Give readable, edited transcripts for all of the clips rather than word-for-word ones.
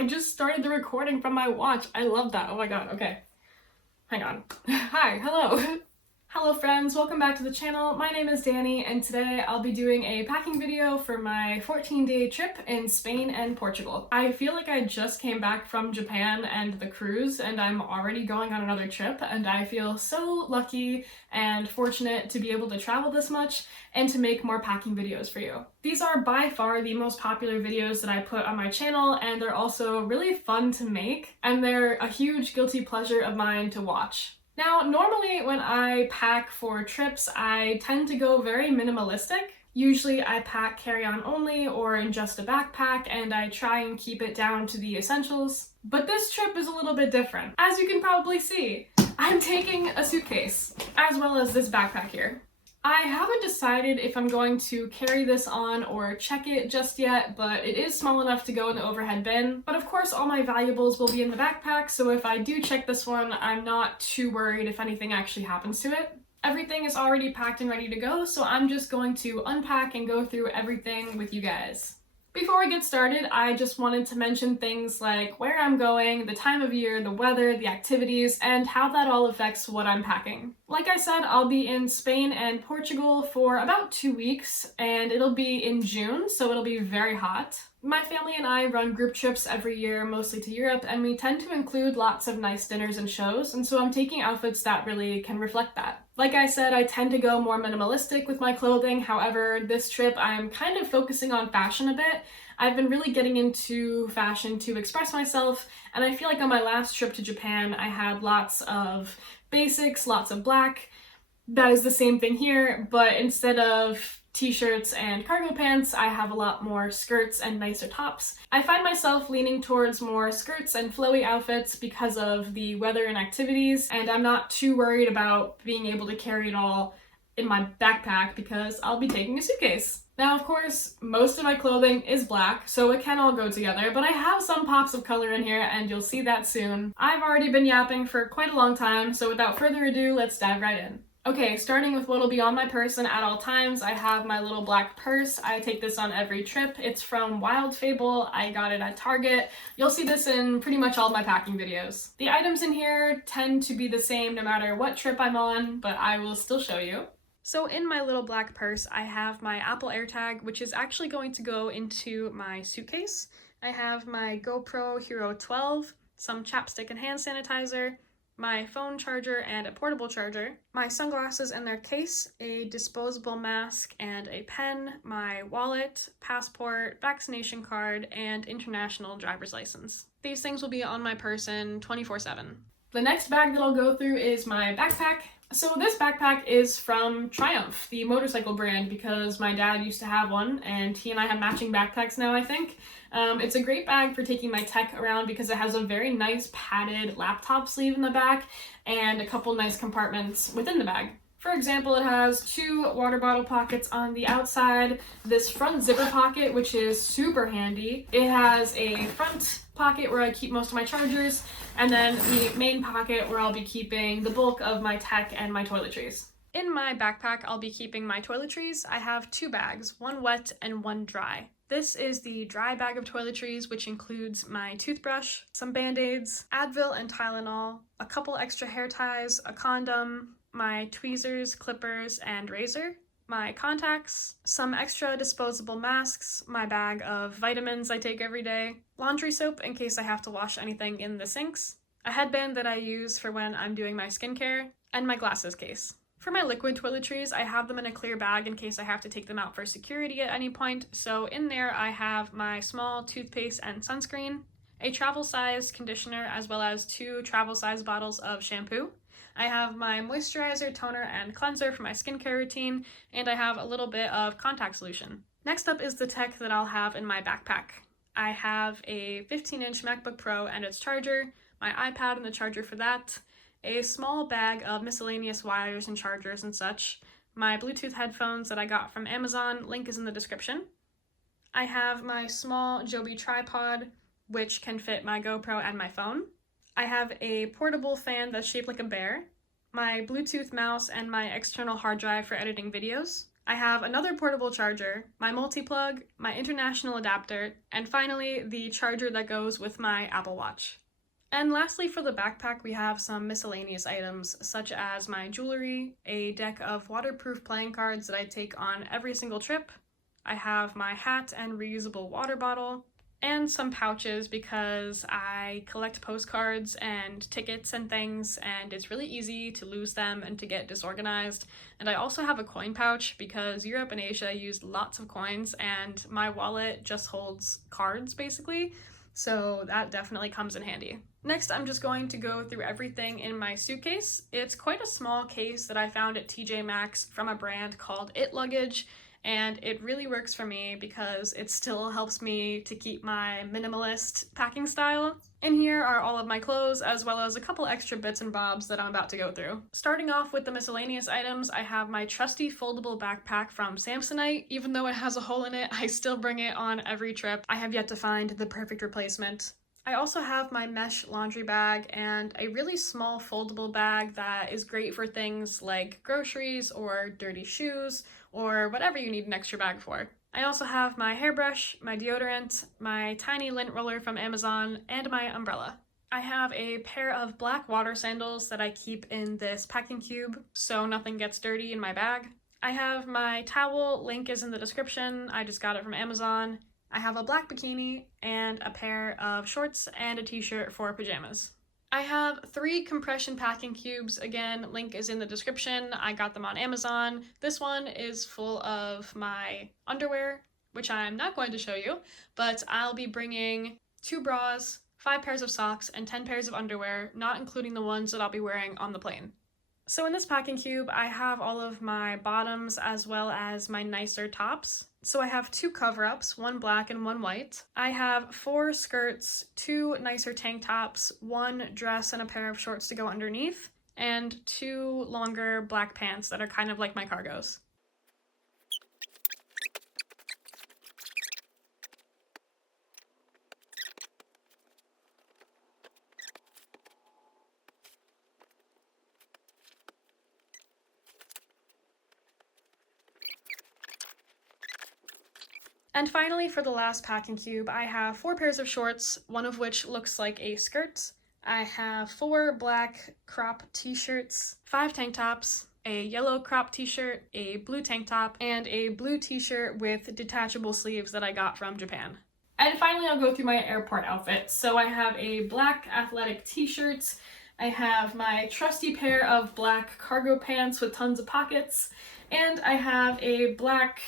I just started the recording from my watch. I love that. Oh my god, okay. Hang on. Hi, hello. Hello friends, welcome back to the channel. My name is Dani and today I'll be doing a packing video for my 14-day trip in Spain and Portugal. I feel like I just came back from Japan and the cruise and I'm already going on another trip, and I feel so lucky and fortunate to be able to travel this much and to make more packing videos for you. These are by far the most popular videos that I put on my channel, and they're also really fun to make, and they're a huge guilty pleasure of mine to watch. Now, normally when I pack for trips, I tend to go very minimalistic. Usually I pack carry-on only or in just a backpack, and I try and keep it down to the essentials. But this trip is a little bit different. As you can probably see, I'm taking a suitcase, as well as this backpack here. I haven't decided if I'm going to carry this on or check it just yet, but it is small enough to go in the overhead bin. But of course all my valuables will be in the backpack, so if I do check this one, I'm not too worried if anything actually happens to it. Everything is already packed and ready to go, so I'm just going to unpack and go through everything with you guys. Before we get started, I just wanted to mention things like where I'm going, the time of year, the weather, the activities, and how that all affects what I'm packing. Like I said, I'll be in Spain and Portugal for about 2 weeks, and it'll be in June, so it'll be very hot. My family and I run group trips every year, mostly to Europe, and we tend to include lots of nice dinners and shows, and so I'm taking outfits that really can reflect that. Like I said, I tend to go more minimalistic with my clothing. However, this trip I'm kind of focusing on fashion a bit. I've been really getting into fashion to express myself, and I feel like on my last trip to Japan I had lots of basics, lots of black. That is the same thing here, but instead of t-shirts and cargo pants, I have a lot more skirts and nicer tops. I find myself leaning towards more skirts and flowy outfits because of the weather and activities, and I'm not too worried about being able to carry it all in my backpack because I'll be taking a suitcase. Now, of course, most of my clothing is black, so it can all go together, but I have some pops of color in here, and you'll see that soon. I've already been yapping for quite a long time, so without further ado, let's dive right in. Okay, starting with what'll be on my person at all times, I have my little black purse. I take this on every trip. It's from Wild Fable. I got it at Target. You'll see this in pretty much all my packing videos. The items in here tend to be the same no matter what trip I'm on, but I will still show you. So in my little black purse, I have my Apple AirTag, which is actually going to go into my suitcase. I have my GoPro Hero 12, some chapstick and hand sanitizer, my phone charger and a portable charger, my sunglasses and their case, a disposable mask and a pen, my wallet, passport, vaccination card, and international driver's license. These things will be on my person 24/7. The next bag that I'll go through is my backpack. So this backpack is from Triumph, the motorcycle brand, because my dad used to have one and he and I have matching backpacks now, I think. It's a great bag for taking my tech around because it has a very nice padded laptop sleeve in the back and a couple nice compartments within the bag. For example, it has 2 water bottle pockets on the outside, this front zipper pocket, which is super handy. It has a front pocket where I keep most of my chargers, and then the main pocket where I'll be keeping the bulk of my tech and my toiletries. In my backpack, I'll be keeping my toiletries. I have 2 bags, one wet and one dry. This is the dry bag of toiletries, which includes my toothbrush, some Band-Aids, Advil and Tylenol, a couple extra hair ties, a condom, my tweezers, clippers, and razor, my contacts, some extra disposable masks, my bag of vitamins I take every day, laundry soap in case I have to wash anything in the sinks, a headband that I use for when I'm doing my skincare, and my glasses case. For my liquid toiletries, I have them in a clear bag in case I have to take them out for security at any point, so in there I have my small toothpaste and sunscreen, a travel-size conditioner, as well as 2 travel-size bottles of shampoo. I have my moisturizer, toner, and cleanser for my skincare routine, and I have a little bit of contact solution. Next up is the tech that I'll have in my backpack. I have a 15-inch MacBook Pro and its charger, my iPad and the charger for that, a small bag of miscellaneous wires and chargers and such, my Bluetooth headphones that I got from Amazon, link is in the description. I have my small Joby tripod, which can fit my GoPro and my phone. I have a portable fan that's shaped like a bear, my Bluetooth mouse, and my external hard drive for editing videos. I have another portable charger, my multi-plug, my international adapter, and finally the charger that goes with my Apple Watch. And lastly, for the backpack, we have some miscellaneous items such as my jewelry, a deck of waterproof playing cards that I take on every single trip. I have my hat and reusable water bottle, and some pouches because I collect postcards and tickets and things, and it's really easy to lose them and to get disorganized. And I also have a coin pouch because Europe and Asia use lots of coins and my wallet just holds cards basically, so that definitely comes in handy. Next, I'm just going to go through everything in my suitcase. It's quite a small case that I found at TJ Maxx from a brand called It Luggage, and it really works for me because it still helps me to keep my minimalist packing style. In here are all of my clothes, as well as a couple extra bits and bobs that I'm about to go through. Starting off with the miscellaneous items, I have my trusty foldable backpack from Samsonite. Even though it has a hole in it, I still bring it on every trip. I have yet to find the perfect replacement. I also have my mesh laundry bag and a really small foldable bag that is great for things like groceries or dirty shoes or whatever you need an extra bag for. I also have my hairbrush, my deodorant, my tiny lint roller from Amazon, and my umbrella. I have a pair of black water sandals that I keep in this packing cube so nothing gets dirty in my bag. I have my towel, link is in the description, I just got it from Amazon. I have a black bikini and a pair of shorts and a t-shirt for pajamas. I have 3 compression packing cubes. Again, link is in the description. I got them on Amazon. This one is full of my underwear, which I'm not going to show you, but I'll be bringing 2 bras, 5 pairs of socks, and 10 pairs of underwear, not including the ones that I'll be wearing on the plane. So in this packing cube, I have all of my bottoms as well as my nicer tops. So I have 2 cover-ups, one black and one white. I have 4 skirts, 2 nicer tank tops, 1 dress and a pair of shorts to go underneath, and 2 longer black pants that are kind of like my cargos. And finally, for the last packing cube, I have 4 pairs of shorts, one of which looks like a skirt. I have 4 black crop t-shirts, 5 tank tops, a yellow crop t-shirt, a blue tank top, and a blue t-shirt with detachable sleeves that I got from Japan. And finally, I'll go through my airport outfits. So I have a black athletic t-shirt, I have my trusty pair of black cargo pants with tons of pockets, and I have a black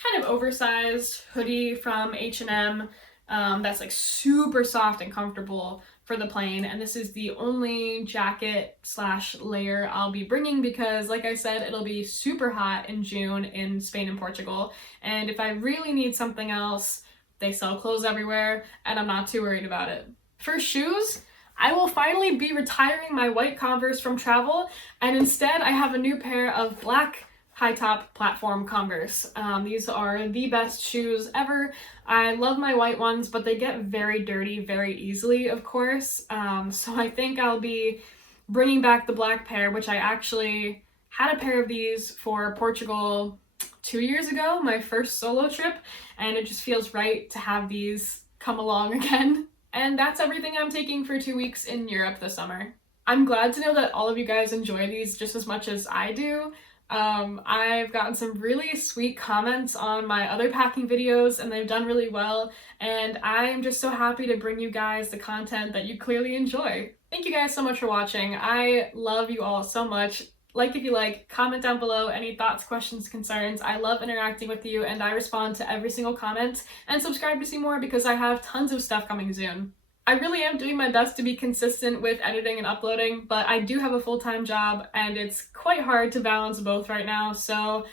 kind of oversized hoodie from H&M that's like super soft and comfortable for the plane, and this is the only jacket slash layer I'll be bringing because, like I said, it'll be super hot in June in Spain and Portugal, and if I really need something else, they sell clothes everywhere and I'm not too worried about it. For shoes, I will finally be retiring my white Converse from travel, and instead I have a new pair of black high top platform Converse. These are the best shoes ever. I love my white ones, but they get very dirty very easily, of course. So I think I'll be bringing back the black pair, which I actually had a pair of these for Portugal 2 years ago, my first solo trip, and it just feels right to have these come along again. And that's everything I'm taking for 2 weeks in Europe this summer. I'm glad to know that all of you guys enjoy these just as much as I do. I've gotten some really sweet comments on my other packing videos and they've done really well, and I am just so happy to bring you guys the content that you clearly enjoy. Thank you guys so much for watching. I love you all so much. Like if you like, comment down below any thoughts, questions, concerns. I love interacting with you and I respond to every single comment, and subscribe to see more because I have tons of stuff coming soon. I really am doing my best to be consistent with editing and uploading, but I do have a full-time job and it's quite hard to balance both right now, so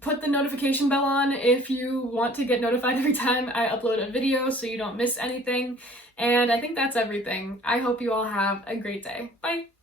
put the notification bell on if you want to get notified every time I upload a video so you don't miss anything. And I think that's everything. I hope you all have a great day. Bye!